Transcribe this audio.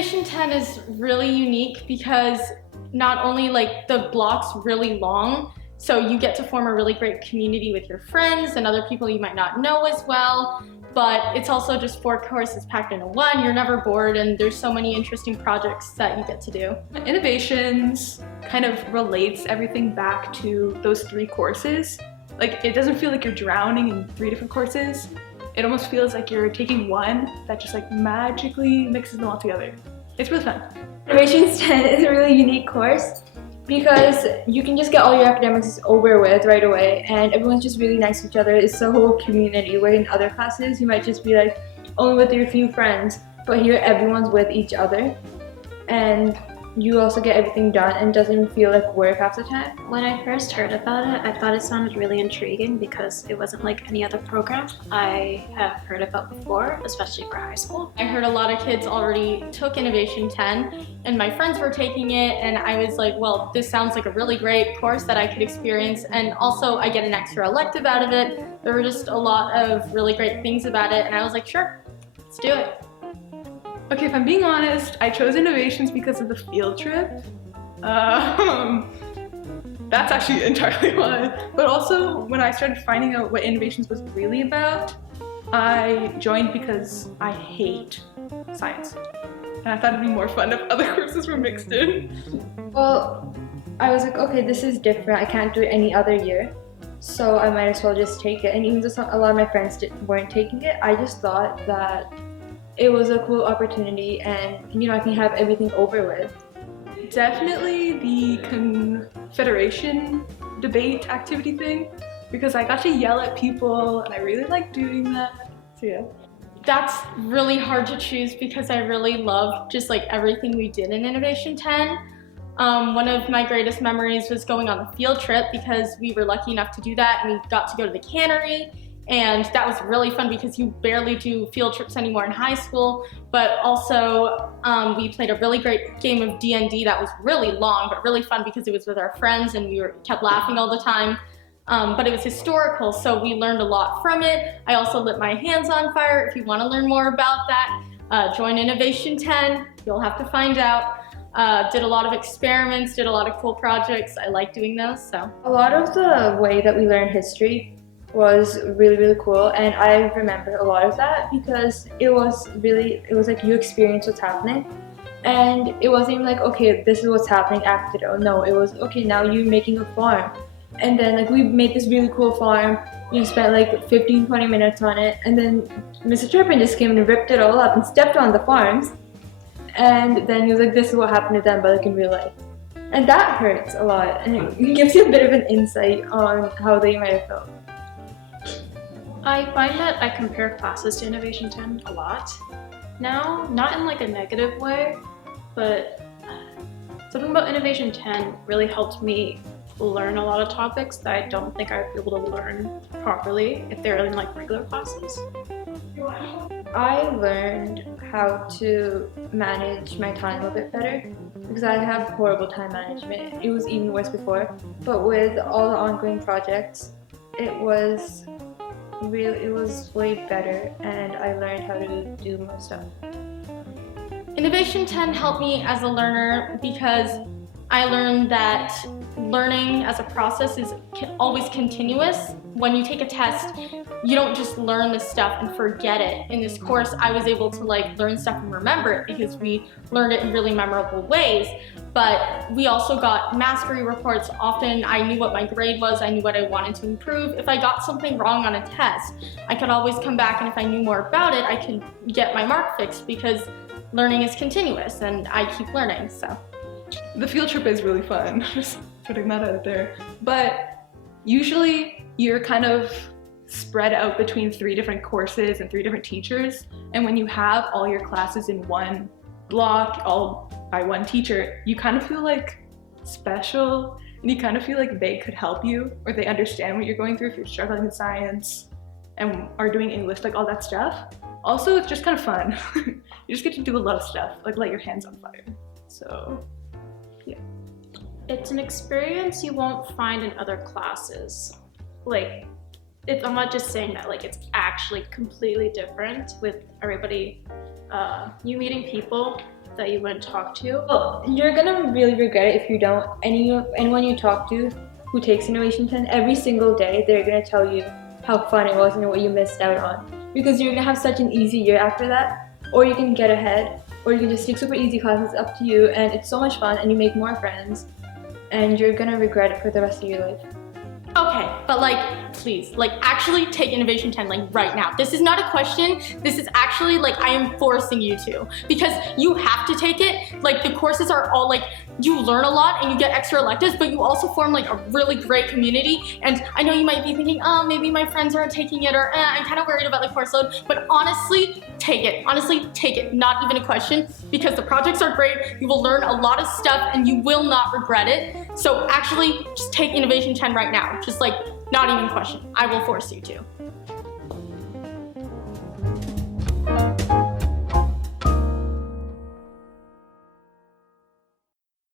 Innovation 10 is really unique because not only like the block's really long, so you get to form a really great community with your friends and other people you might not know as well, but it's also just 4 courses packed into one. You're never bored and there's so many interesting projects that you get to do. Innovations kind of relates everything back to those 3 courses. Like, it doesn't feel like you're drowning in 3 different courses. It almost feels like you're taking one that just like magically mixes them all together. It's really fun. Innovations 10 is a really unique course because you can just get all your academics over with right away, and everyone's just really nice to each other. It's a whole community, where in other classes you might just be like only with your few friends, but here everyone's with each other, and you also get everything done and doesn't feel like work half the time. When I first heard about it, I thought it sounded really intriguing because it wasn't like any other program I have heard about before, especially for high school. I heard a lot of kids already took Innovation 10 and my friends were taking it, and I was like, well, this sounds like a really great course that I could experience, and also I get an extra elective out of it. There were just a lot of really great things about it, and I was like, sure, let's do it. Okay, if I'm being honest, I chose innovations because of the field trip. That's actually entirely why. But also, when I started finding out what innovations was really about, I joined because I hate science. And I thought it'd be more fun if other courses were mixed in. Well, I was like, okay, this is different. I can't do it any other year, so I might as well just take it. And even though a lot of my friends weren't taking it, I just thought that it was a cool opportunity, and I can have everything over with. Definitely the Confederation debate activity thing, because I got to yell at people and I really like doing that. So yeah. That's really hard to choose because I really loved just like everything we did in Innovation 10. One of my greatest memories was going on the field trip because we were lucky enough to do that, and we got to go to the cannery. And that was really fun because you barely do field trips anymore in high school. But also, we played a really great game of D&D that was really long, but really fun because it was with our friends and we kept laughing all the time. But it was historical, so we learned a lot from it. I also lit my hands on fire. If you want to learn more about that, join Innovation 10. You'll have to find out. Did a lot of experiments, did a lot of cool projects. I like doing those. So a lot of the way that we learn history was really, really cool, and I remember a lot of that because it was like you experience what's happening, and it wasn't even like, okay, this is what's happening after. No, it was, okay, now you're making a farm, and then like we made this really cool farm. You spent like 15-20 minutes on it, and then Mr. Turpin just came and ripped it all up and stepped on the farms, and then he was like, this is what happened to them, but like in real life. And that hurts a lot, and it gives you a bit of an insight on how they might have felt. I find that I compare classes to Innovation 10 a lot now, not in like a negative way, but something about Innovation 10 really helped me learn a lot of topics that I don't think I'd be able to learn properly if they're in like regular classes. I learned how to manage my time a bit better because I have horrible time management. It was even worse before, but with all the ongoing projects, it was way better, and I learned how to do more stuff. Innovation 10 helped me as a learner because I learned that learning as a process is always continuous. When you take a test, you don't just learn this stuff and forget it. In this course, I was able to like learn stuff and remember it because we learned it in really memorable ways. But we also got mastery reports. Often I knew what my grade was, I knew what I wanted to improve. If I got something wrong on a test, I could always come back, and if I knew more about it, I could get my mark fixed because learning is continuous and I keep learning, so. The field trip is really fun, just putting that out there. But usually you're kind of spread out between 3 different courses and 3 different teachers. And when you have all your classes in one block, all by one teacher, you kind of feel like special, and you kind of feel like they could help you, or they understand what you're going through if you're struggling in science and are doing English, like all that stuff. Also, it's just kind of fun. You just get to do a lot of stuff, like light your hands on fire. So, yeah. It's an experience you won't find in other classes. Like, I'm not just saying that, like, it's actually completely different with everybody, you meeting people that you wouldn't talk to? Well, you're gonna really regret it if you don't. Anyone you talk to who takes Innovation 10, every single day they're gonna tell you how fun it was and what you missed out on. Because you're gonna have such an easy year after that, or you can get ahead, or you can just take super easy classes, up to you, and it's so much fun and you make more friends, and you're gonna regret it for the rest of your life. Okay, but like, please, like actually take Innovation 10 like right now. This is not a question, this is actually like I am forcing you to, because you have to take it. Like the courses are all like, you learn a lot and you get extra electives, but you also form like a really great community. And I know you might be thinking, oh, maybe my friends aren't taking it, or I'm kind of worried about the course load, but honestly, take it. Honestly, take it, not even a question, because the projects are great, you will learn a lot of stuff and you will not regret it. So actually, just take Innovation 10 right now. Just like, not even a question. I will force you to.